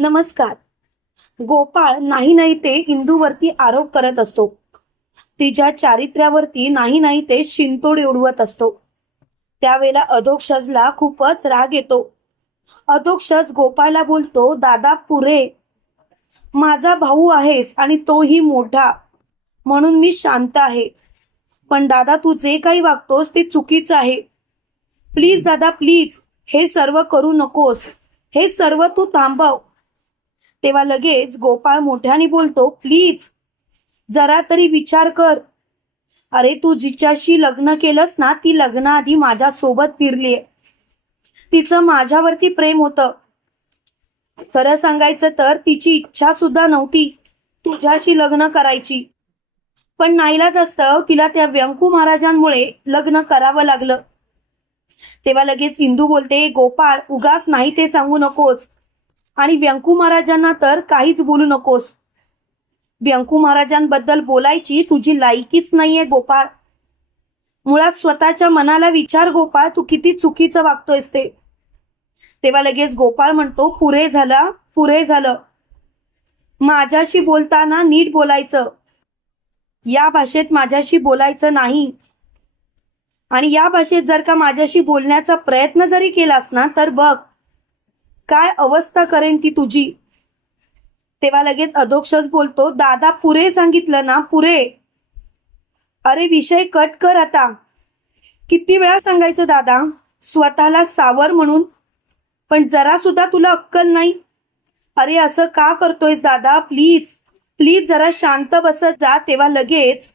नमस्कार. गोपाळ नाही नाही ते इंदूवरती आरोप करत असतो. तिच्या चारित्र्यावरती नाही नाही ते शिंतोड उडवत असतो. त्यावेळेला अधोक्षजला खूपच राग येतो. अधोक्षज गोपाळला बोलतो दादा पुरे माझा भाऊ आहेस आणि तोही मोठा म्हणून मी शांत आहे. पण दादा तू जे काही वागतोस ते चुकीचं आहे. प्लीज दादा प्लीज हे सर्व करू नकोस. हे सर्व तू थांबव. तेव्हा लगेच गोपाळ मोठ्याने बोलतो प्लीज जरा तरी विचार कर. अरे तू जिच्याशी लग्न केलंस ना ती लग्नाआधी माझ्या सोबत फिरलीये. तिचं माझ्यावरती प्रेम होतं. खरं सांगायचं तर तिची इच्छा सुद्धा नव्हती तुझ्याशी लग्न करायची. पण नाईलाच असतं तिला त्या व्यंकू महाराजांमुळे लग्न करावं लागलं. तेव्हा लगेच इंदू बोलते गोपाळ उगाच नाही ते सांगू नकोस. आणि व्यंकू महाराजांना तर काहीच बोलू नकोस. व्यंकू महाराजांबद्दल बोलायची तुझी लायकीच नाहीये गोपाळ. मुळात स्वतःच्या मनाला विचार गोपाळ तू किती चुकीचं वागतोयस ते. तेव्हा लगेच गोपाळ म्हणतो पुरे झालं पुरे झालं. माझ्याशी बोलताना नीट बोलायचं. या भाषेत माझ्याशी बोलायचं नाही. आणि या भाषेत जर का माझ्याशी बोलण्याचा प्रयत्न जरी केलास ना तर बघ काय अवस्था करेन ती तुझी? तेव्हा लगेच अधोक्षच बोलतो दादा पुरे सांगितलं ना पुरे. अरे विषय कट कर आता. किती वेळा सांगायचं दादा? स्वतःला सावर म्हणून? पण जरा सुद्धा तुला अक्कल नाही? अरे असं का करतोय दादा? प्लीज प्लीज जरा शांत बसत जा. तेव्हा लगेच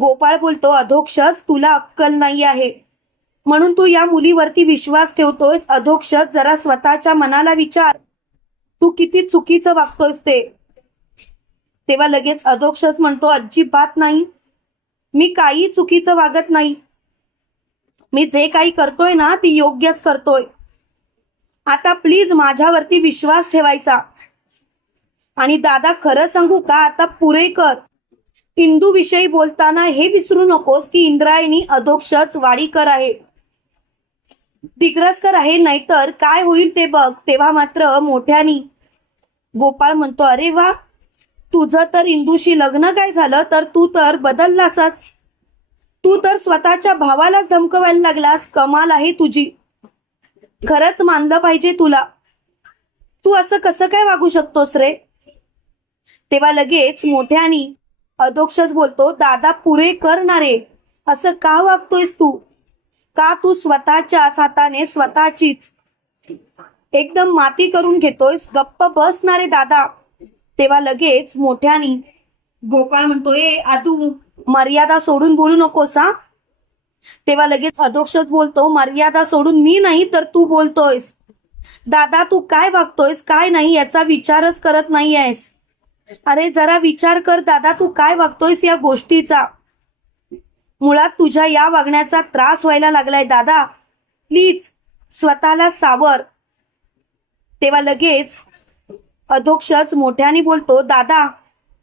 गोपाळ बोलतो अधोक्षस तुला अक्कल नाही आहे. म्हणून तू या मुलीवरती विश्वास ठेवतोयस. अधोक्ष जरा स्वतःच्या मनाला विचार. तू किती चुकीचं वागतोयस ते. तेव्हा लगेच अधोक्षच म्हणतो अजिबात नाही. मी काही चुकीचं वागत नाही. मी जे काही करतोय ना ती योग्यच करतोय. आता प्लीज माझ्यावरती विश्वास ठेवायचा. आणि दादा खरं सांगू का? आता पुरे कर. हिंदू विषयी बोलताना हे विसरू नकोस की इंद्रायणी अधोक्षच वाडीकर आहे. दिग्रजकर आहे नाहीतर काय होईल ते बघ. तेव्हा मात्र मोठ्यानी गोपाळ म्हणतो अरे वा तुझं तर इंदूशी लग्न काय झालं? तर तू तर बदललासच. तू तर स्वतःच्या भावालाच धमकवायला लागलास. कमाल आहे तुझी. खरंच मानलं पाहिजे तुला. तू असं कसं काय वागू शकतोस रे? तेव्हा लगेच मोठ्यानी अधोक्षच बोलतो दादा पुरे करणारे असं का वागतोयस तू? का तू स्वतःच्याच हाताने स्वतःचीच? एकदम माती करून घेतोयस. गप्प बसणारे दादा. तेव्हा लगेच मोठ्यानी गोपाळ म्हणतो ए आदू मर्यादा सोडून बोलू नकोस हा. तेव्हा लगेच अधोक्षच बोलतो मर्यादा सोडून मी नाही तर तू बोलतोयस. दादा तू काय वागतोयस? काय नाही? याचा विचारच करत नाही आहेस अरे जरा विचार कर दादा तू काय वागतोयस या गोष्टीचा? मुळात तुझ्या या वागण्याचा त्रास व्हायला लागलाय दादा. प्लीज स्वतःला सावर. तेव्हा लगेच अधोक्षच मोठ्याने बोलतो दादा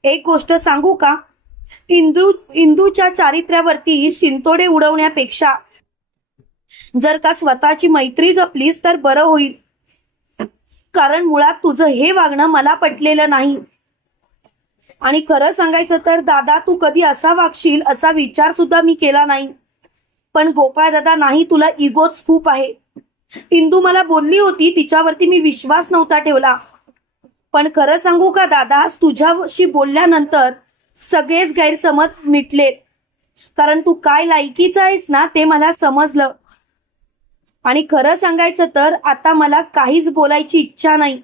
एक गोष्ट सांगू का? इंदू इंदूच्या चारित्र्यावरती शिंतोडे उडवण्यापेक्षा जर का स्वतःची मैत्री जपलीस तर बरं होईल. कारण मुळात तुझं हे वागणं मला पटलेलं नाही. आणि खरं सांगायचं तर दादा तू कधी असा वागशील? असा विचार सुद्धा मी केला नाही. पण गोपाळ दादा नाही तुला इगोच खूप आहे. इंदू मला बोलली होती तिच्यावरती मी विश्वास नव्हता ठेवला. पण खरं सांगू का दादा तुझ्याशी बोलल्यानंतर सगळेच गैरसमज मिटले. कारण तू काय लायकीचं आहेस ना ते मला समजलं. आणि खरं सांगायचं तर आता मला काहीच बोलायची इच्छा नाही.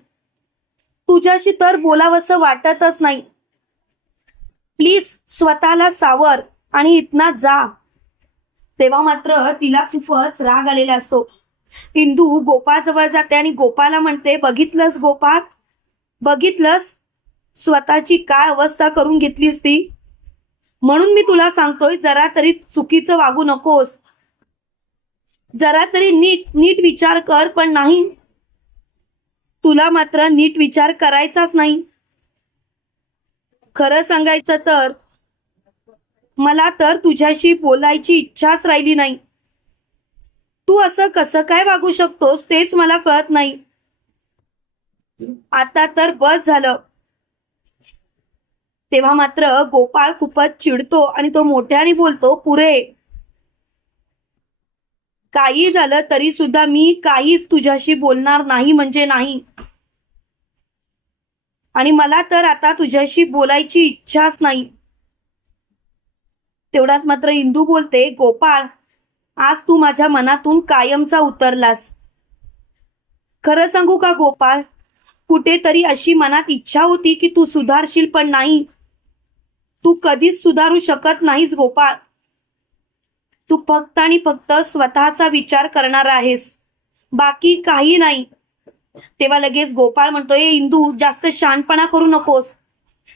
तुझ्याशी तर बोलावंसं वाटतच नाही. प्लीज स्वतःला सावर आणि इथना जा. तेव्हा मात्र तिला खूपच राग आलेला असतो. इंदू गोपाळ जवळ जाते आणि गोपाला म्हणते बघितलंस गोपाळ? बघितलंस? स्वतःची काय अवस्था करून घेतलीस ती? म्हणून मी तुला सांगतोय जरा तरी चुकीचं वागू नकोस. जरा तरी नीट नीट विचार कर पण नाही. तुला मात्र नीट विचार करायचाच नाही. खरं सांगायचं तर मला तर तुझ्याशी बोलायची इच्छाच राहिली नाही. तू असं कसं काय वागू शकतोस तेच मला कळत नाही. आता तर बस झालं. तेव्हा मात्र गोपाळ खूपच चिडतो आणि तो मोठ्याने बोलतो पुरे काही झालं तरी सुद्धा मी काहीच तुझ्याशी बोलणार नाही म्हणजे नाही. आणि मला तर आता तुझ्याशी बोलायची इच्छाच नाही. तेवढ्यात मात्र इंदू बोलते गोपाळ आज तू माझ्या मनातून कायमचा उतरलास. खरं सांगू का गोपाळ कुठेतरी अशी मनात इच्छा होती की तू सुधारशील पण नाही. तू कधीच सुधारू शकत नाहीस गोपाळ. तू फक्त आणि फक्त स्वतःचा विचार करणार आहेस. बाकी काही नाही. तेव्हा लगेच गोपाळ म्हणतोय इंदू जास्त शानपणा करू नकोस.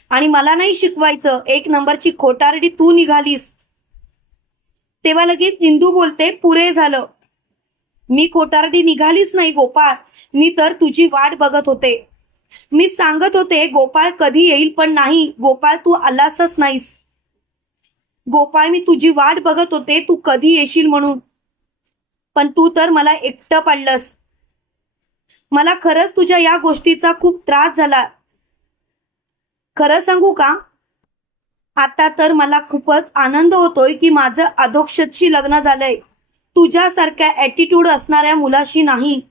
आणि मला नाही शिकवायचं. एक नंबरची खोटारडी तू निघालीस. तेव्हा लगेच इंदू बोलते पुरे झालं. मी खोटारडी निघालीच नाही गोपाळ. मी तर तुझी वाट बघत होते. मी सांगत होते गोपाळ कधी येईल पण नाही. गोपाळ तू आलासच नाहीस. गोपाळ मी तुझी वाट बघत होते. तू कधी येशील म्हणून. पण तू तर मला एकटं पाडलंस. मला खरंच तुझ्या या गोष्टीचा खूप त्रास झाला. खरं सांगू का? आता तर मला खूपच आनंद होतोय की माझं अधोक्षतशी लग्न झालंय. तुझ्यासारख्या ॲटिट्यूड असणाऱ्या मुलाशी नाही.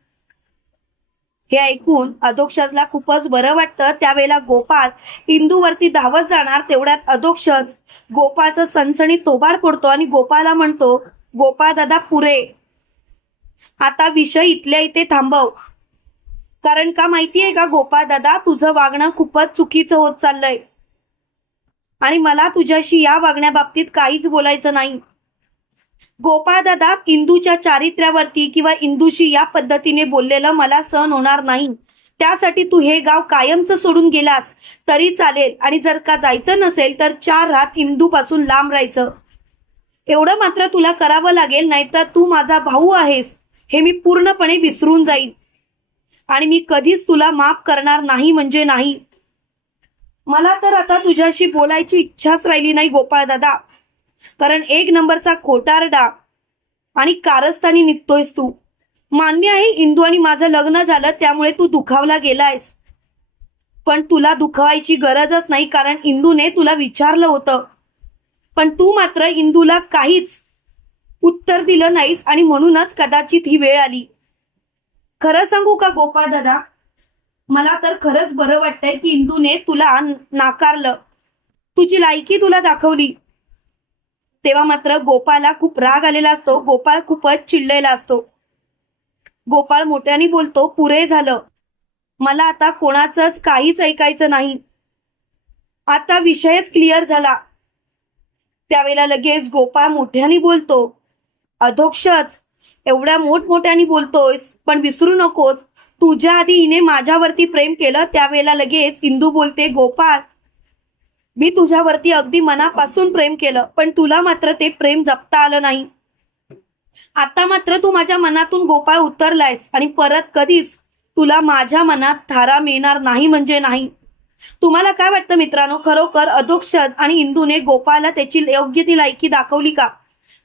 हे ऐकून अधोक्षजला खूपच बरं वाटतं. त्यावेळेला गोपाळ इंदूवरती धावत जाणार तेवढ्यात अधोक्षज गोपाळचं सणसणी तोबाड पडतो आणि गोपाळला म्हणतो गोपाळ दादा पुरे. आता विषय इथल्या इथे थांबव. कारण का माहितीये का गोपाळ दादा तुझं वागणं खूपच चुकीचं होत चाललंय. आणि मला तुझ्याशी या वागण्याबाबतीत काहीच बोलायचं नाही. गोपाळ दादा इंदूच्या चारित्र्यावरती किंवा इंदूशी या पद्धतीने बोललेलं मला सहन होणार नाही. त्यासाठी तू हे गाव कायमचं सोडून गेलास तरी चालेल. आणि जर का जायचं नसेल तर चार रात इंदू पासून लांब राहायचं. एवढं मात्र तुला करावं लागेल नाहीतर तू माझा भाऊ आहेस हे मी पूर्णपणे विसरून जाईन. आणि मी कधीच तुला माफ करणार नाही म्हणजे नाही. मला तर आता तुझ्याशी बोलायची इच्छाच राहिली नाही गोपाळ दादा. कारण एक नंबरचा खोटारडा आणि कारस्थानी निघतोयस तू. मान्य आहे इंदू आणि माझं लग्न झालं त्यामुळे तू दुखावला गेलायस. पण तुला दुखवायची गरजच नाही कारण इंदूने तुला विचारलं होतं. पण तू मात्र इंदूला काहीच उत्तर दिलं नाहीस आणि म्हणूनच कदाचित ही वेळ आली. खरं सांगू का गोपाळ दादा? मला तर खरंच बरं वाटतंय की इंदूने तुला नाकारलं. तुझी लायकी तुला दाखवली. तेव्हा मात्र गोपाळला खूप राग आलेला असतो. गोपाळ खूपच चिडलेला असतो. गोपाळ मोठ्याने बोलतो पुरे झालं. मला आता कोणाचंच काहीच ऐकायचं नाही. आता विषयच क्लिअर झाला. त्यावेळेला लगेच गोपाळ मोठ्याने बोलतो अधोक्षच एवढ्या मोठमोठ्याने बोलतोयस पण विसरू नकोस. तुझ्या आधी हिने माझ्यावरती प्रेम केलं त्यावेळेला लगेच इंदू बोलते गोपाळ मी तुझ्यावरती अगदी मनापासून प्रेम केलं पण तुला मात्र ते प्रेम जपता आलं नाही. आता मात्र तू माझ्या मनातून गोपाळ उतरलायस आणि परत कधीच तुला माझ्या मनात थारा मिळणार नाही म्हणजे नाही. तुम्हाला काय वाटतं मित्रांनो? खरोखर अधोक्षज आणि इंदूने गोपाळला त्याची योग्य ती लायकी दाखवली का?